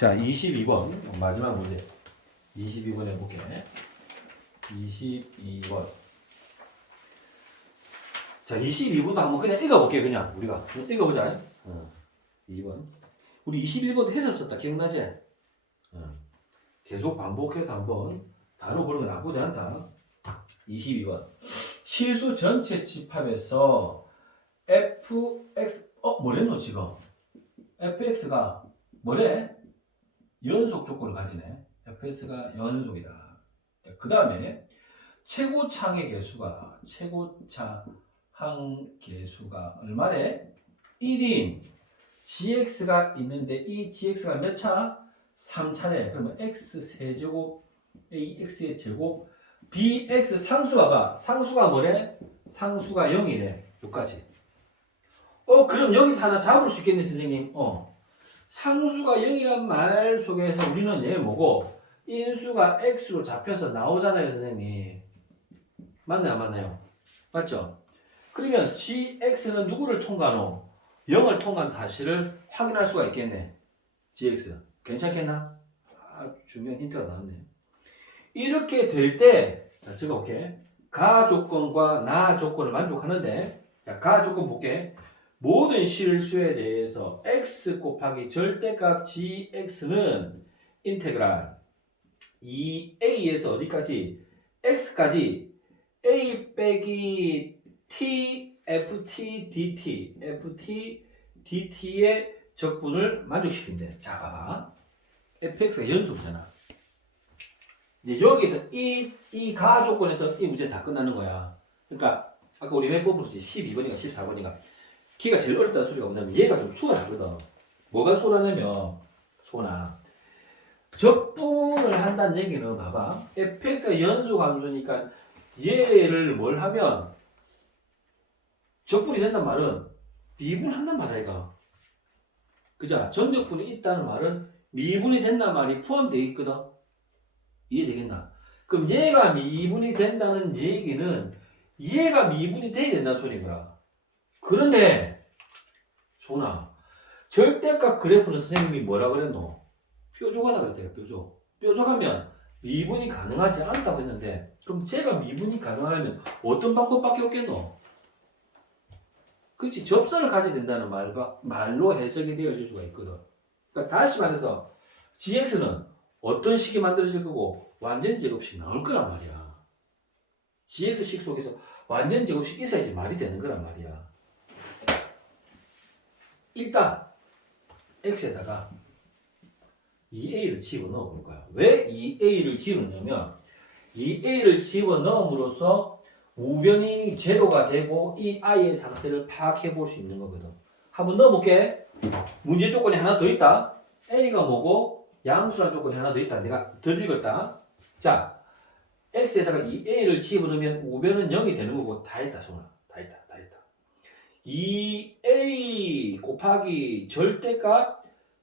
자, 22번 마지막 문제. 22번 해볼게. 22번. 자, 22번도 한번 그냥 읽어볼게 그냥 우리가 그냥 읽어보자. 어, 2번. 우리 21번도 했었었다 기억나지? 어. 계속 반복해서 한번 단어 보는 거 나쁘지 않다. 22번. 실수 전체 집합에서 fx 어 뭐랬노 지금? fx가 뭐래? 연속 조건을 가지네. fs가 연속이다. 그 다음에 최고 창의 개수가 최고차 항 개수가 얼마래? 1인 gx가 있는데 이 gx가 몇 차? 3차례. 그러면 x 세제곱 ax의 제곱 bx 상수 봐봐. 상수가 뭐래? 상수가 0이래. 여기까지. 어 그럼 여기서 하나 잡을 수 있겠네 선생님. 어. 상수가 0이란 말 속에서 우리는 얘 뭐고 인수가 x로 잡혀서 나오잖아요 선생님. 맞나요 안 맞나요? 맞죠? 그러면 gx는 누구를 통과노? 0을 통과한 사실을 확인할 수가 있겠네. gx. 괜찮겠나? 아주 중요한 힌트가 나왔네. 이렇게 될 때, 자, 적어볼게. 가 조건과 나 조건을 만족하는데, 자, 가 조건 볼게. 모든 실수에 대해서 x 곱하기 절대값 gx는 인테그랄 2a에서 어디까지? x까지 a 빼기 t ft dt ft dt의 적분을 만족시킨대. 자, 봐봐. fx가 연속이잖아. 이제 여기서 이, 이 가 조건에서 이 문제 다 끝나는 거야. 그러니까, 아까 우리 몇 번부터 12번인가 14번인가. 키가 제일 어렵다는 소리가 뭐냐면 얘가 좀 수월하거든. 뭐가 수월하냐면, 소나. 적분을 한다는 얘기는 봐봐. fx가 연속 함수니까 얘를 뭘 하면 적분이 된단 말은 미분한단 말이야. 그죠? 전적분이 있다는 말은 미분이 된단 말이 포함되어 있거든. 이해되겠나? 그럼 얘가 미분이 된다는 얘기는 얘가 미분이 돼야 된다는 거야. 그런데, 소나, 절대값 그래프는 선생님이 뭐라 그랬노? 뾰족하다 그랬대요, 뾰족. 뾰족하면 미분이 가능하지 않다고 했는데, 그럼 제가 미분이 가능하려면 어떤 방법밖에 없겠노? 그렇지 접선을 가져야 된다는 말, 말로 해석이 되어질 수가 있거든. 그러니까 다시 말해서 GX는 어떤 식이 만들어질 거고 완전 제곱식 나올 거란 말이야. GX식 속에서 완전 제곱식 있어야지 말이 되는 거란 말이야. 일단 X에다가 2A를 집어넣어 볼 거야. 왜 2A를 집어넣냐면 2A를 집어넣음으로써 우변이 제로가 되고 이 아이의 상태를 파악해 볼 수 있는 거거든. 한번 넣어볼게. 문제 조건이 하나 더 있다. A가 뭐고 양수란 조건이 하나 더 있다. 내가 덜 읽었다. 자, X에다가 이 A를 집어넣으면 우변은 0이 되는 거고 다 했다, 손아. 다 했다, 다 했다. 2A 곱하기 절대값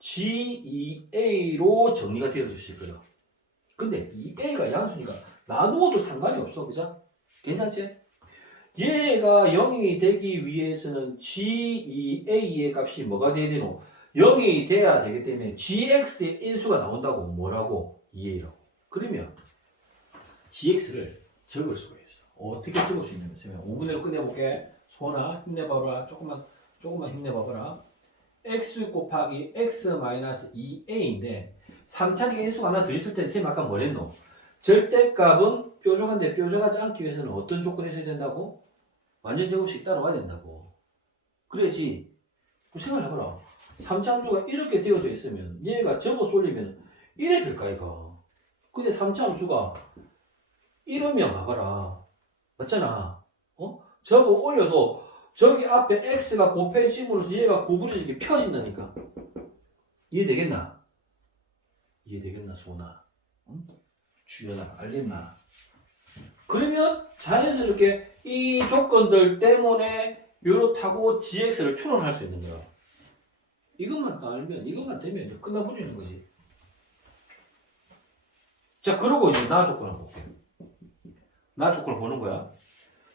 G2A로 정리가 되어 주실 거예요. 근데 2A가 양수니까 나누어도 상관이 없어, 그죠? 괜찮지? 얘가 0이 되기 위해서는 G2A의 값이 뭐가 돼야 되노? 0이 돼야 되기 때문에 GX의 인수가 나온다고 뭐라고? 2A라고. 그러면 GX를 적을 수가 있어. 어떻게 적을 수 있냐면 5분의로 끝내볼게. 소나 힘내봐라. 조금만 조금만 힘내봐봐라. x 곱하기 x 마이너스 2a인데 3차례 인수가 하나 더 있을 때쌤 아까 뭐랬노? 절대값은 뾰족한데 뾰족하지 않기 위해서는 어떤 조건이 있어야 된다고? 완전 제곱식 따라와야 된다고. 그래야지. 생각해봐라. 3차함수가 이렇게 되어져 있으면 얘가 접어 쏠리면 이래 될까 이거. 근데 3차함수가 이러면 봐봐라. 맞잖아. 어? 접어 올려도 저기 앞에 x가 곱해짐으로써 얘가 구부러지게 펴진다니까. 이해되겠나? 이해되겠나 소나? 응? 주연아 알겠나? 그러면 자연스럽게 이 조건들 때문에 요렇다고 gx를 추론할 수 있는 거야. 이것만 딱 알면 이것만 되면 끝나버리는 거지. 자 그러고 이제 나 조건을 볼게. 나 조건을 보는 거야.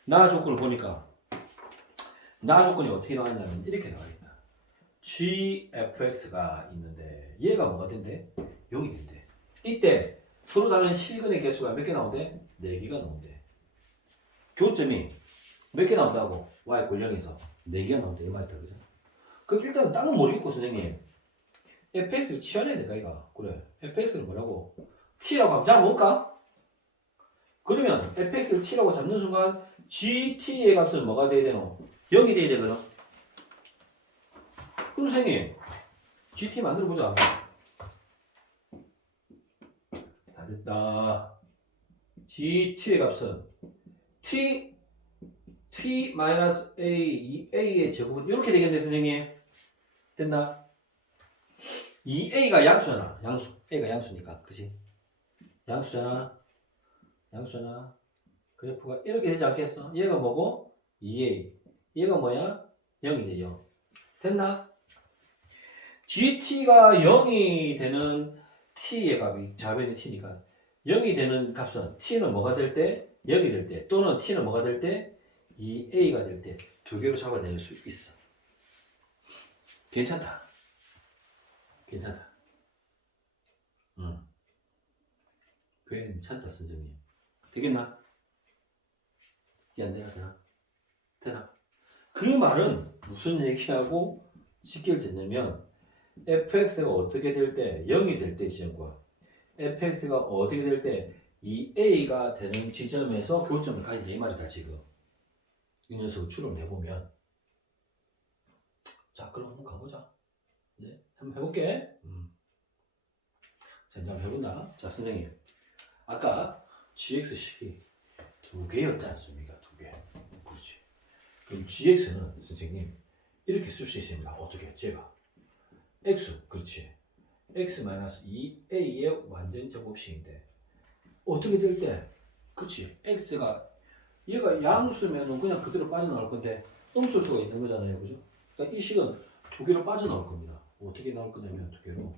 나 조건을 보니까 나 조건이 어떻게 나왔냐면 이렇게 나와있다. gfx가 있는데 얘가 뭐가 된대? 0이 된대. 이때 서로 다른 실근의 개수가 몇 개 나온대? 4개가 나온대. 교점이 몇 개 나온다고? y 골령에서 4개가 나온대. 이 말이다. 그죠? 그럼 일단은 땅은 모르겠고 선생님. fx를 치환해야 될까 이가 그래. fx를 뭐라고? t라고 하면 잡아볼까? 그러면 fx를 t라고 잡는 순간 gt의 값은 뭐가 돼야 되노? 0이 돼야 되거든. 그럼 선생님 GT 만들어 보자. 다 됐다. GT의 값은 T T 마이너스 A 2A의 제곱은 이렇게 되겠네 선생님. 됐나? 2A가 양수잖아. 양수. A가 양수니까. 그지? 양수잖아. 양수잖아. 그래프가 이렇게 되지 않겠어? 얘가 뭐고? 2A. 얘가 뭐야? 0이지 0. 됐나? GT가 0이 되는 T의 값이 좌변이 T니까 0이 되는 값은 T는 뭐가 될 때? 0이 될 때 또는 T는 뭐가 될 때? 2A가 될 때 두 개로 잡아낼 수 있어. 괜찮다. 괜찮다. 응. 괜찮다, 선생님. 되겠나? 이안 되나, 되나? 되나? 그 말은 무슨 얘기하고 직결됐냐면 fx가 어떻게 될 때 0이 될 때 지점과 fx가 어떻게 될때 2a가 되는 지점에서 교점을 가진다 이 말이다 지금 이 녀석을 추론해 보면 자 그럼 한번 가보자 네 한번 해볼게 음. 자 한번 해본다 자 선생님 아까 gx식이 두 개였지 않습니까 두 개. 그렇지. 그럼 gx는 선생님 이렇게 쓸 수 있습니다. 어떻게? 제가. X. 그렇지. X 마이너스 2a의 완전 제곱식인데 어떻게 될 때? 그렇지. X가 얘가 양수면은 그냥 그대로 빠져나올 건데 음수일 수가 있는 거잖아요. 그죠? 그러니까 이 식은 두 개로 빠져나올 겁니다. 어떻게 나올 거냐면 두 개로.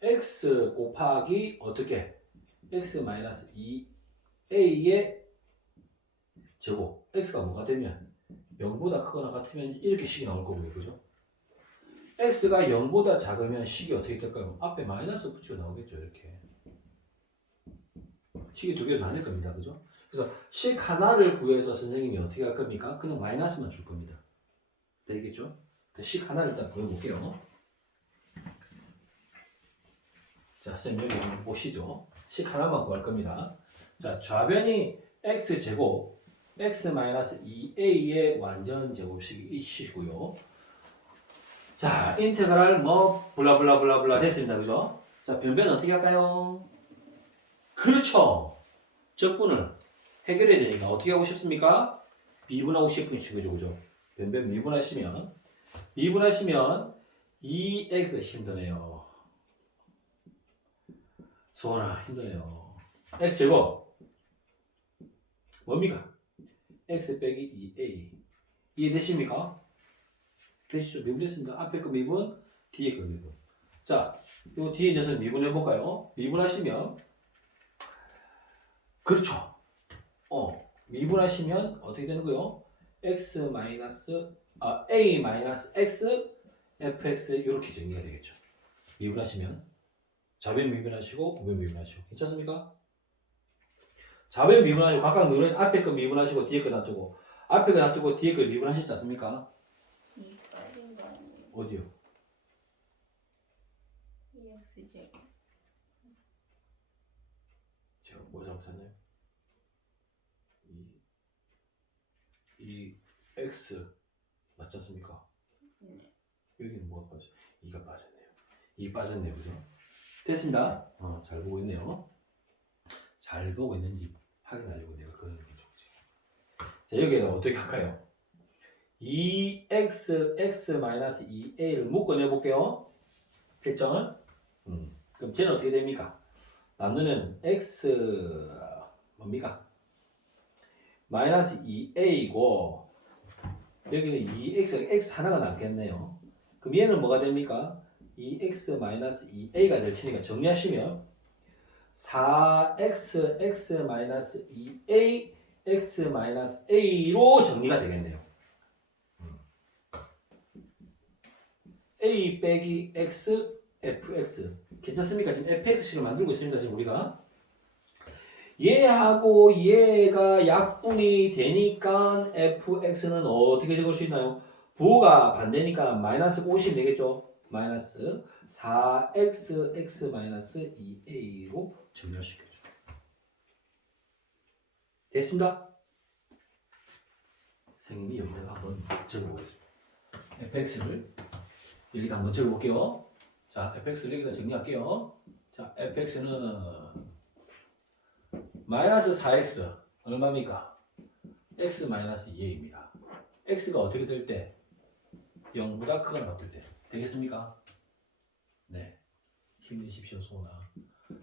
X 곱하기 어떻게 x 마이너스 2a의 제곱 x가 뭐가 되면 0보다 크거나 같으면 이렇게 식이 나올 거고요 그죠 x가 0보다 작으면 식이 어떻게 될까요? 앞에 마이너스 붙이고 나오겠죠 이렇게 식이 두 개로 나뉠 겁니다 그죠? 그래서 식 하나를 구해서 선생님이 어떻게 할 겁니까? 그냥 마이너스만 줄 겁니다 되겠죠? 식 하나를 일단 구해볼게요 자 선생님 여기 보시죠 식 하나만 구할 겁니다 자 좌변이 x제곱 x 마이너스 2a의 완전 제곱식이 이 식이고요 자, 인테그랄 뭐 블라블라블라블라 됐습니다. 그죠? 자, 변변 어떻게 할까요? 그렇죠. 적분을 해결해야 되니까 어떻게 하고 싶습니까? 미분하고 싶은 식이죠. 그죠? 변변 미분하시면 미분하시면 2x 힘드네요. 소원아 힘드네요. x 제곱 뭡니까? x 빼기 2a 이해되십니까? 되시죠? 미분했습니다. 앞에 거 미분, 뒤에 거 미분. 자, 요 뒤에 녀석 미분해 볼까요? 미분하시면 그렇죠. 어, 미분하시면 어떻게 되는 거요? x 마이너스 아 a 마이너스 x fx 이렇게 정리가 되겠죠. 미분하시면 좌변 미분하시고 우변 미분하시고 괜찮습니까? 좌변 미분하시고 각각 미분 앞에 거 미분하시고 뒤에 거 놔두고 앞에 거 놔두고 뒤에 거 미분하셨지 않습니까? 어디요? EXJ 제가 뭐 잘못했나요? 이, 이 X 맞지 않습니까? 네. 여기는 뭐가 빠져? 이가 빠졌네요. 이 빠졌네요. 그죠? 됐습니다. 어, 잘 보고 있네요. 잘 보고 있는지 확인하려고 내가 그러는 거죠. 자, 여기에다 어떻게 할까요? 2x, x-2a를 묶어내 볼게요. 필정을. 음. 그럼 쟤는 어떻게 됩니까? 남는 x 뭡니까? 마이너스 2a이고 여기는 2x, x 하나가 남겠네요. 그럼 얘는 뭐가 됩니까? 2x 마이너스 2a가 될 테니까 정리하시면 4x, x 마이너스 2a, x 마이너스 a로 정리가 되겠네요. 음. a 빼기 x, fx 괜찮습니까? 지금 fx식을 만들고 있습니다. 지금 우리가 얘하고 얘가 약분이 되니까 fx는 어떻게 적을 수 있나요? 부호가 반대니까 마이너스 50 되겠죠? 마이너스 4x x 마이너스 2a로 정렬시켜줘. 됐습니다. 선생님이 여기다가 한번 적어보겠습니다. fx를 여기다 한번 적어볼게요. 자, fx를 여기다 정리할게요. 자, fx는 마이너스 4x 얼마입니까? x 마이너스 2a입니다. x가 어떻게 될 때? 0보다 크거나 같을 때 되겠습니까? 네. 힘내십시오, 소나.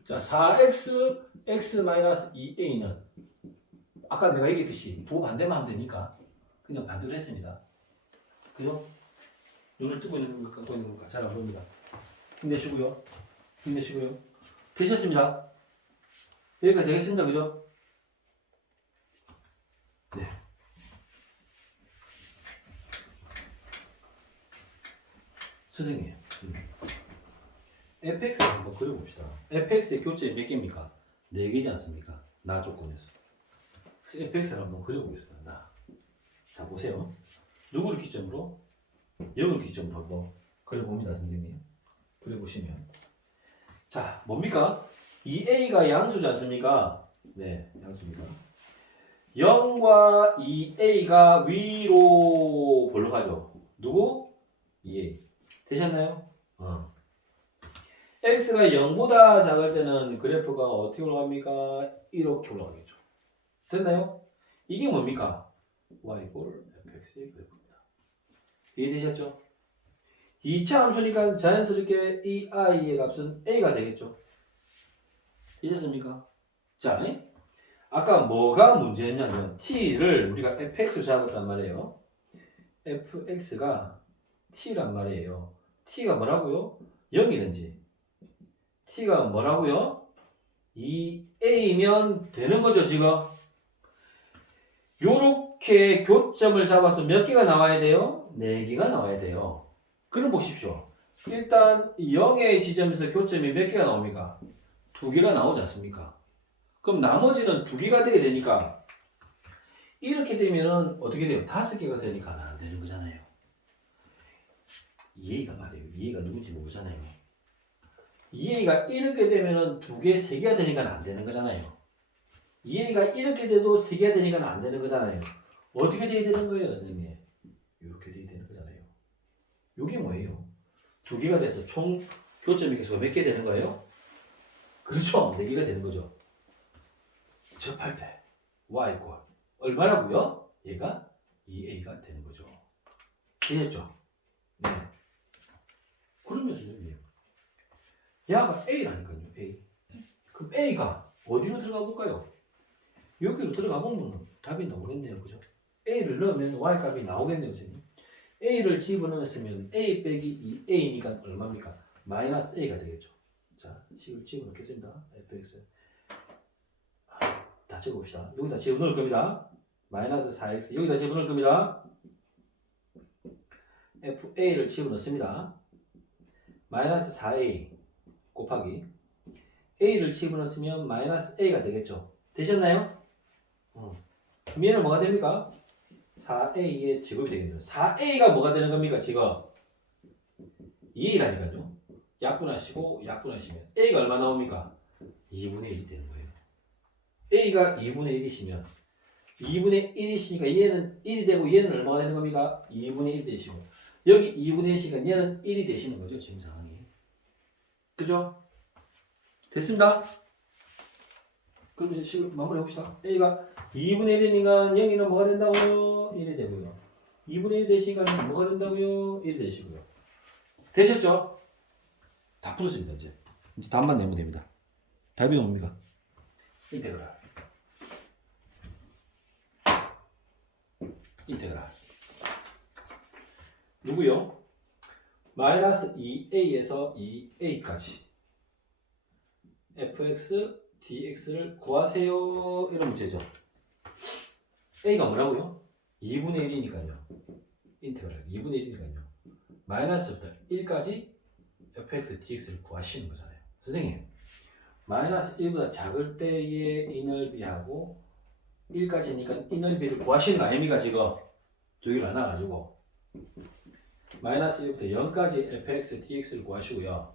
자, 4x x 마이너스 2a는 아까 내가 얘기했듯이 부호 반대만 하면 되니까 그냥 반대로 했습니다. 그죠? 눈을 뜨고 있는 것 감고 있는 것과 잘안 보입니다. 힘내시고요. 힘내시고요. 되셨습니다. 여기까지 되겠습니다. 그죠? 네. 선생님, 음. fx를 한번 그려봅시다. fx의 교점이 몇 개입니까? 4개지 않습니까? 나 조건에서. 그래서 fx를 한번 그려보겠습니다. 나. 자, 보세요. 누구를 기점으로? 0을 기점으로 한번 그려봅니다, 선생님. 그려보시면. 자, 뭡니까? 2a가 양수지 않습니까? 네, 양수입니다. 0과 2a가 위로 올라가죠. 누구? 2a. 되셨나요? 어. x가 0보다 작을 때는 그래프가 어떻게 올라갑니까? 이렇게 올라가겠죠. 됐나요? 이게 뭡니까? y 이꼴 fx의 그래프입니다. 이해되셨죠? 2차 함수니까 자연스럽게 이 i의 값은 a가 되겠죠. 되셨습니까? 자, 아까 뭐가 문제였냐면 t를 우리가 fx로 잡았단 말이에요. fx가 t란 말이에요. T가 뭐라고요? 0이든지 t가 뭐라고요? 2a면 되는 거죠, 지금. 요렇게 교점을 잡아서 몇 개가 나와야 돼요? 4개가 나와야 돼요. 그럼 보십시오. 일단 0의 지점에서 교점이 몇 개가 나옵니까? 두 개가 나오지 않습니까? 그럼 나머지는 두 개가 되게 되니까 이렇게 되면은 어떻게 돼요? 다섯 개가 되니까 안 되는 거잖아요. 이해가 말이에요. 이해가 누군지 모르잖아요. 이해가 이렇게 되면은 두 개, 세 개가 되니까 안 되는 거잖아요. 이해가 이렇게 돼도 세 개가 되니까 안 되는 거잖아요. 어떻게 돼야 되는 거예요, 선생님? 이렇게 돼야 되는 거잖아요. 이게 뭐예요? 두 개가 돼서 총 교점이 계속 몇개 되는 거예요? 그렇죠. 네 개가 되는 거죠. 접할 때 y 꼴 얼마라고요? 얘가 2a가 되는 거죠. 되겠죠? 네. 그러면 선생님, 야가 a라니까요. a. 그럼 a가 어디로 들어가 볼까요? 여기로 들어가 보면 답이 나오겠네요. 그죠? a를 넣으면 y 값이 나오겠네요. 선생님. a를 집어넣었으면 a 빼기 2a니까 얼마입니까? 마이너스 a가 되겠죠. 자, 식을 집어넣겠습니다. fx. 아, 다 적어봅시다. 여기다 집어넣을 겁니다. 마이너스 4x. 여기다 집어넣을 겁니다. fa를 집어넣습니다. 마이너스 4a 곱하기 a를 집어넣으면 마이너스 a가 되겠죠. 되셨나요? 어. 그럼 얘는 뭐가 됩니까? 4a의 제곱이 되겠네요. 4a가 뭐가 되는 겁니까? 지금 2a라니까요. 약분하시고 약분하시면 a가 얼마 나옵니까? 2분의 1이 되는 거예요. a가 2분의 1이시면 2분의 1이시니까 얘는 1이 되고 얘는 얼마가 되는 겁니까? 2분의 1 되시고 여기 2분의 1이니까 얘는 1이 되시는 거죠. 지금 상황이. 그죠? 됐습니다. 그럼 이제 식을 마무리 해봅시다. a가 2분의 1이니까 0이는 뭐가 된다고요? 1이 되고요. 2분의 1 되시니까 뭐가 된다고요? 1이 되시고요. 되셨죠? 다 풀었습니다, 이제. 이제 답만 내면 됩니다. 답이 뭡니까? 인테그랄. 인테그랄. 누구요? 마이너스 2a에서 2a까지 fx, dx를 구하세요. 이런 문제죠. a가 뭐라고요? 2분의 1이니까요. 인테그랄 2분의 1이니까요. 마이너스부터 1까지 fx, dx를 구하시는 거잖아요. 선생님, 마이너스 1보다 작을 때의 이 넓이하고 1까지니까 이 넓이를 구하시는 거 아닙니까, 지금? 두 개를 나눠가지고. 마이너스 1부터 0까지 fx, dx를 구하시고요.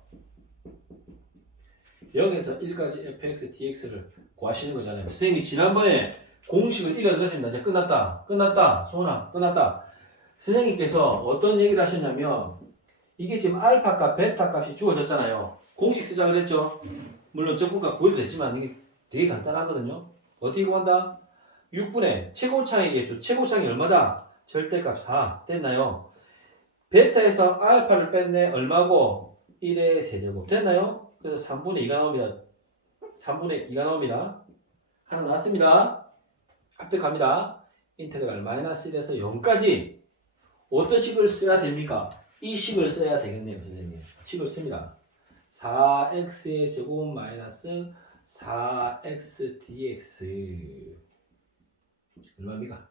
0에서 1까지 fx, dx를 구하시는 거잖아요. 선생님이 지난번에 공식을 읽어드렸습니다. 이제 끝났다. 끝났다. 소원아, 끝났다. 선생님께서 어떤 얘기를 하셨냐면, 이게 지금 알파값, 베타 값이 주어졌잖아요. 공식 쓰자 그랬죠? 물론 적분값 구해도 됐지만, 이게 되게 간단하거든요. 어떻게 구한다? 6분의 최고차의 개수, 최고차이 얼마다? 절대값 4. 됐나요? 베타에서 알파를 뺐네. 얼마고? 1의 세제곱. 됐나요? 그래서 3분의 2가 나옵니다. 3분의 2가 나옵니다. 하나 나왔습니다. 합격합니다. 인테그랄 마이너스 1에서 0까지 어떤 식을 써야 됩니까? 이 식을 써야 되겠네요, 선생님. 식을 씁니다. 4x의 제곱 마이너스 4x dx 얼마입니까?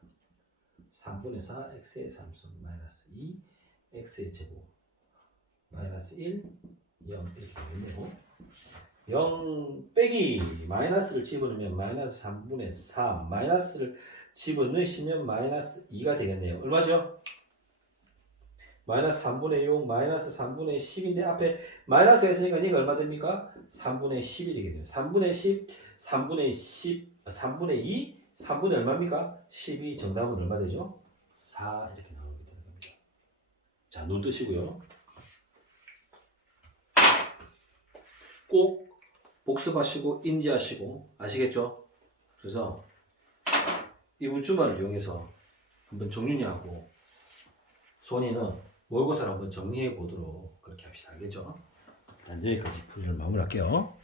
3분의 4 x의 3승 마이너스 2 x의 제곱 마이너스 1 0 이렇게 되겠네요. 0 빼기 마이너스를 집어넣으면 마이너스 3분의 3 마이너스를 집어넣으시면 마이너스 2가 되겠네요. 얼마죠? 마이너스 3분의 6 마이너스 3분의 10인데 앞에 마이너스가 있으니까 이가 얼마 됩니까? 3분의 10이 되겠네요. 3분의 10, 3분의 10, 3분의 2, 3분의 얼마입니까? 12 정답은 얼마 되죠? 4 이렇게. 자, 눈 뜨시고요. 꼭 복습하시고 인지하시고 아시겠죠? 그래서 이 문주만을 이용해서 한번 정윤이하고 손이는 모의고사를 한번 정리해 보도록 그렇게 합시다. 알겠죠? 일단 여기까지 풀이를 마무리할게요.